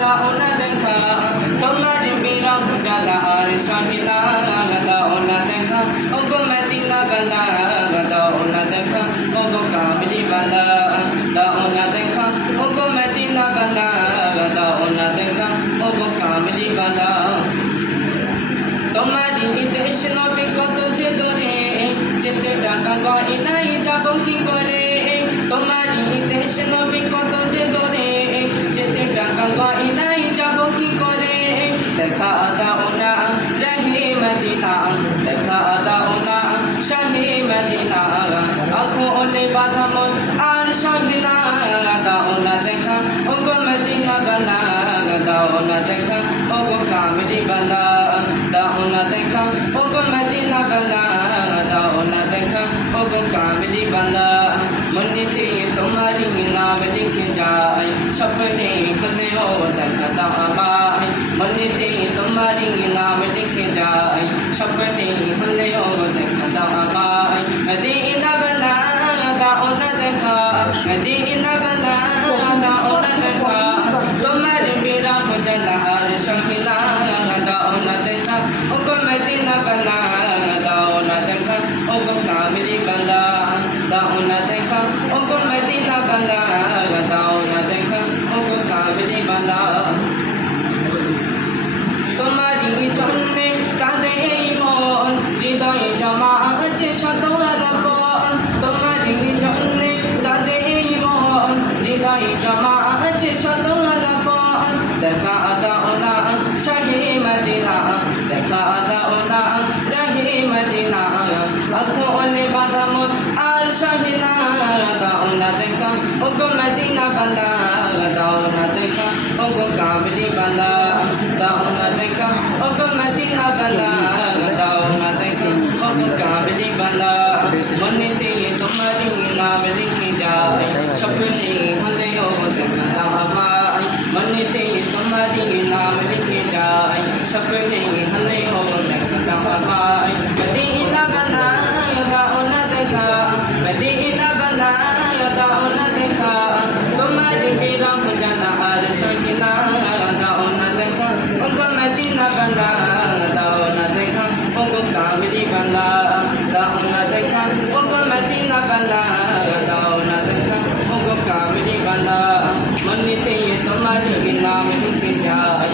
দাও না দেখা তোমার বিরহ জ্বালা আর সহিনা দাও না দেখা ওগো মদিনা বালা দাও না দেখা ওগো কামলি বালা দাও না দেখা ওগো মদিনা বালা দাও না দেখা ওগো কামলি বালা তোমারি দেশ নবী কত যে দূরে যেতে টাকা গয় নাই যাব কি করে তোমারি দেশ নবী কত যে দূরে যেতে টাকা গয় নাই যাব কি করে দেখা দাও না শাহে মদিনা দেখা দাও না শাহে মদিনা আঁখো ওলে বাঁধা মন আর সহিনা দাও না দেখা ওগো মদিনা বালা দাও না দেখা ওগো কামলি বালা দাও না দেখা ওগো মদিনা বালা দাও না দেখা ওগো কামলি বালা মনেতে তোমারি নাম লিখে যায় স্বপ্নে হলেও দেখা দাও আমায় মনেতে তোমারি নাম লিখে যায় স্বপ্নে হলেও দেখা দাও আমায় মদিনা বালা দাও না দেখা মদিনা বালা দাও না দেখা তোমার বিরহ জ্বালা আর সহিনা দাও না দেখা ওগো মদিনা বালা দাও না দেখা ওগো কামলি বালা দাও না দেখা ওগো মদিনা বালা দাও না দেখা ওগো কামলি বালা তোমারি জন্যে কাঁদে এই মন হৃদয়ে জমা আছে শত আলাপন তোমারি জন্যে কাঁদে এই মন হৃদয়ে জমা আছে শত আলাপন দেখা দাও না শাহে মদিনা দেখা দাও না রাহে মদিনা আঁখো ওলে বাঁধা মন আর সহিনা দাও না দেখা ওগো মদিনা বালা দাও না দেখা ওগো কামলি বালা দাও না দেখা ওগো মদিনা বালা দাও না দেখা ওগো কামলি বালা মনেতে তোমারি নাম লিখে যায় স্বপ্নে হলেও দেখা দাও আমায় মনেতে তোমারি নাম লিখে যায় স্বপ্নে হলেও দেখা দাও আমায় মদিনা বালা দাও না দেখা মদিনা বালা দাও না দেখা তোমার বিরহ জ্বালা আর সহিনা দাও না দেখা ওগো মদিনা বালা দাও না দেখা ওগো কামলি বালা দাও না দেখা ওগো মদিনা বালা দাও না দেখা ওগো কামলি বালা মনেতে তোমারি নাম লিখে যায়